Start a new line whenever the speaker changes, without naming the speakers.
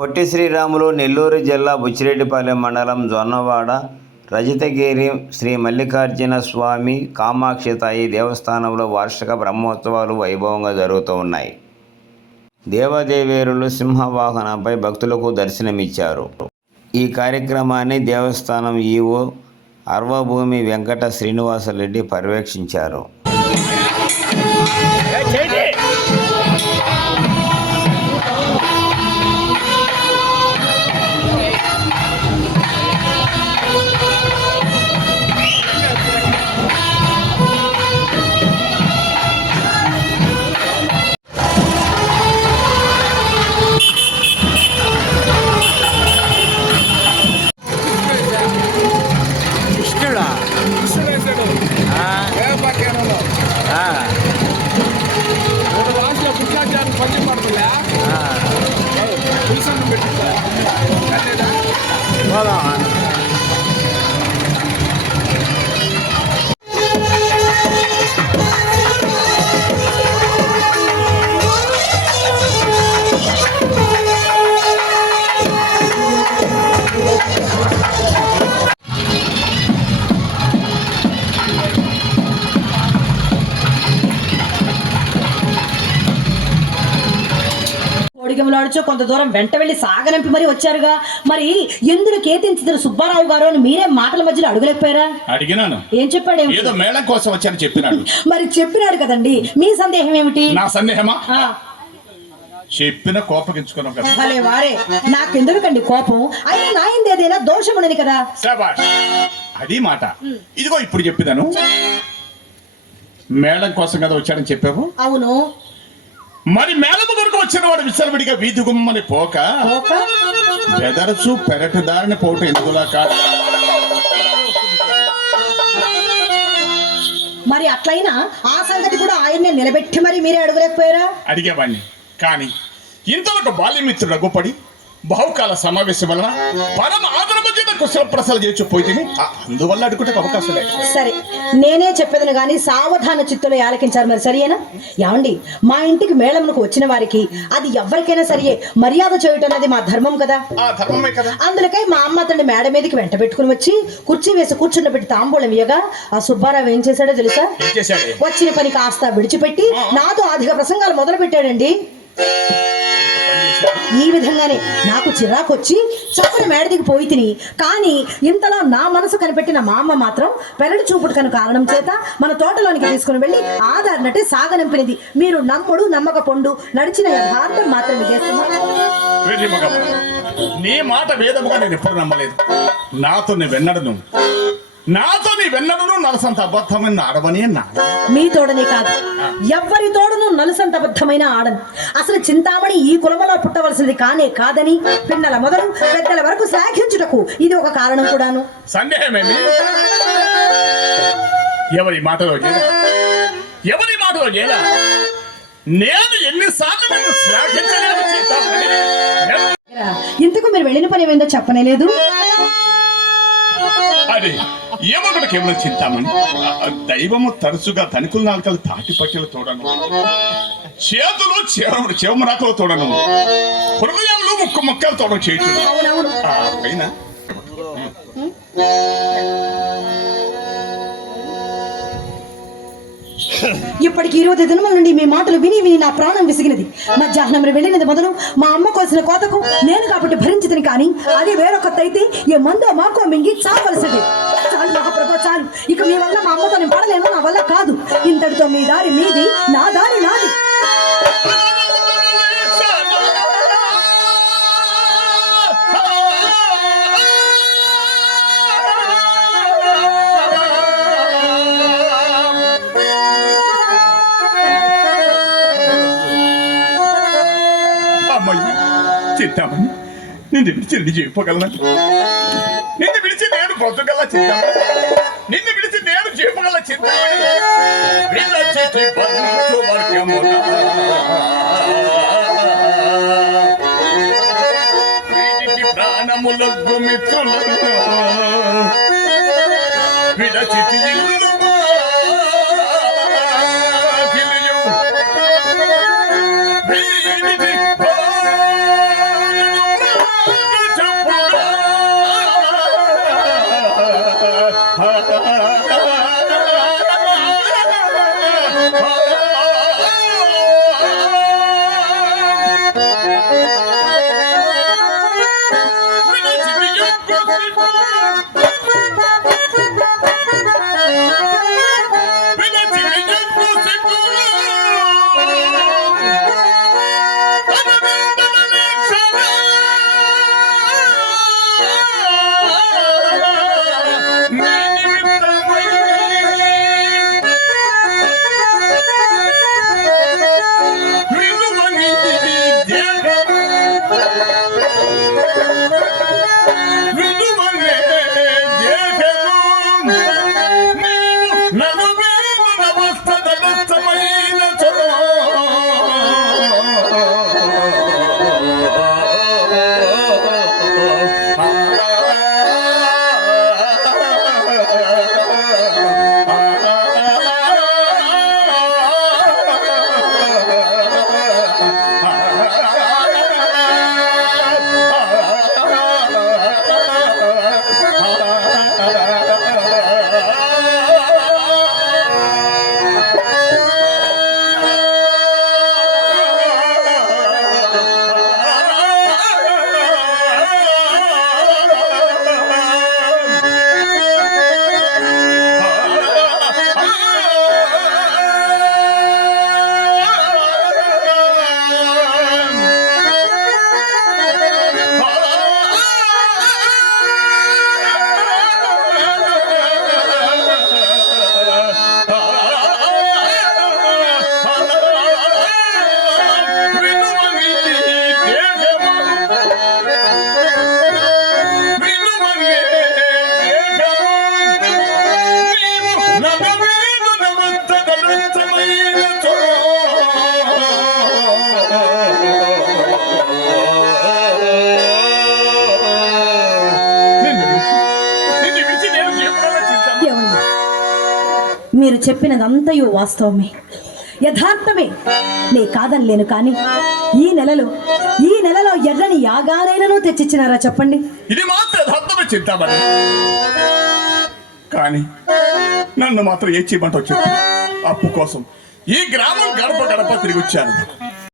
పొట్టి శ్రీరాములు నెల్లూరు జిల్లా బుచ్చిరెడ్డిపాలెం మండలం జొన్నవాడ రజితగిరి శ్రీ మల్లికార్జున స్వామి కామాక్షితాయి దేవస్థానంలో వార్షిక బ్రహ్మోత్సవాలు వైభవంగా జరుగుతూ ఉన్నాయి. దేవదేవేరులు సింహవాహనంపై భక్తులకు దర్శనమిచ్చారు. ఈ కార్యక్రమాన్ని దేవస్థానం ఈవో అర్వభూమి వెంకట శ్రీనివాసరెడ్డి పర్యవేక్షించారు.
ভালো হয়
না
కోడిగమలాడుచో కొంత దూరం వెంట వెళ్ళి సాగనంపి మరి వచ్చారుగా. మరి ఎందుకు కేతించిన సుబ్బారావు గారు అని మీరే మాటల మధ్యలో అడుగులేకపోయారా?
అడిగినాను.
ఏం చెప్పాడు?
ఏదో మేళం కోసం వచ్చాను చెప్పినాడు.
మరి చెప్పినాడు కదండి. మీ సందేహం ఏమిటి?
నా సందేహమా? చెప్పిన కోపగించుకున్నాం కదా.
భలే వారే. నాకెందుకండి కోపం? అయినా నాయంది ఏదైనా దోషం ఉండని కదా
అది మాట. ఇదిగో ఇప్పుడు చెప్పినాను. మేళం కోసం కదా వచ్చాడని చెప్పావు?
అవును.
మరి మేళము కొరకు వచ్చిన వాడు విసలవిడిగా వీధి గుమ్మని పోక బెదరచు పెరటి దారిని పోటు ఎందులా కాదు
మరి అట్లయినా ఆ సంగతి కూడా ఆయన్నే నిలబెట్టి మరి మీరే అడుగులేకపోయారా?
అడిగేవాడిని కానీ ఇంతవరకు బాల్యమిత్రుడు అగ్గుపడి బహుకాల సమావేశం వలన పరమ ఆదరణ చేత కుశల ప్రసలు చేసి పోయి అందువల్ల అడుగుటకు అవకాశం లేదు.
సరే నేనే చెప్పేదని కానీ సావధాన చిత్తులో ఆలకించారు మరి సరియేనా? ఏమండి మా ఇంటికి మేళమునకు వచ్చిన వారికి అది ఎవరికైనా సరియే. మర్యాద చేయటం అనేది మా ధర్మం కదా.
ఆ ధర్మమే కదా.
అందులకై మా అమ్మ అతన్ని మేడ మీదకి వెంట పెట్టుకుని వచ్చి కుర్చీ వేసి కూర్చుండ పెట్టి తాంబూలం ఇయ్యగా ఆ సుబ్బారావు ఏం చేశాడో తెలుసా? వచ్చిన పని కాస్త విడిచిపెట్టి నాతో అధిక ప్రసంగాలు మొదలు పెట్టాడండి ఈ విధంగానే నాకు చిరాకు వచ్చి చప్పని మేడ దిగి పోయి తిని కానీ ఇంతలో నా మనసు కనిపెట్టిన మా అమ్మ మాత్రం పెరటి చూపుడు కను కారణం చేత మన తోటలోనికి తీసుకుని వెళ్ళి ఆధారినట్టే సాగనింపినది. మీరు నమ్ముడు నమ్మక పొండు నడిచిన యథార్థం మాత్రమే చేస్తున్నారు
నీ మాట వేదముగా నేను ఎప్పుడు నమ్మలేదు. నాతో నీ వెన్నడను నాతో నీ వెన్నడను నలసంత అబద్ధమైన ఆడవని నా
మీ తోడనే కాదు. ఎవ్వరి తోడును నలుసంత అబద్ధమైన ఆడను. అసలు చింతామణి ఈ కులములో పుట్టవలసింది కానే కాదని పిన్నల మొదలు పెద్దల వరకు శ్లాఘించుటకు ఇది ఒక కారణం కూడాను.
సందేహమేమి? ఎవరి మాటలో ఎవరి మాటలో నేను ఎన్నిసార్లు నిన్ను శ్లాఘించలేదు చింతామణి?
ఇంతకు మీరు వెళ్ళిన పని ఏమైందో చెప్పనే లేదు.
అది ఏమొకటి కేవలం చింతామణి. దైవము తరచుగా తణుకుల నాలుకలు తాటి పట్టెలు తోడను. చేతులు చెవ చెవమరాకలు తోడను. హృదయంలో ముక్కు ముక్కలు తోడను చేయటం పైన.
ఇప్పటికి ఇరవై దినముల నుండి మీ మాటలు విని విని నా ప్రాణం విసిగినది. మధ్యాహ్నం వెళ్ళినది మొదలు మా అమ్మ కోసిన కోతకు నేను కాబట్టి భరించదని కానీ అది వేరొక అయితే ఏ మందో మాకో మింగి చావలసింది ఇక మీ వల్ల మా అమ్మతో నేను పడలేము నా వల్ల కాదు. ఇంతటితో మీ దారి మీది నా దారి నాది.
అమ్మాయి నిన్ను పిలిచి నిన్ను చెప్పగలనా నిన్ను పిలిచి నేను బ్రతకగల చింతామణి చెప్పగల చింతామణి విరచితి బంధు వర్గమున. వీరికి ప్రాణములగ్గు మిత్రులను ఇల్లు Bye. చెప్పినదంతయు వాస్తవమే. యథార్థమే. నే కాదనలేను కానీ ఈ నెలలో ఈ నెలలో ఎర్రని యాగానైనను తెచ్చిచ్చినారా చెప్పండి?
ఇది మాత్రం యథార్థమే కానీ నన్ను మాత్రం ఏ చేయమంటావు చెప్పు. అప్పు కోసం ఈ గ్రామం గడప గడప తిరిగి వచ్చాను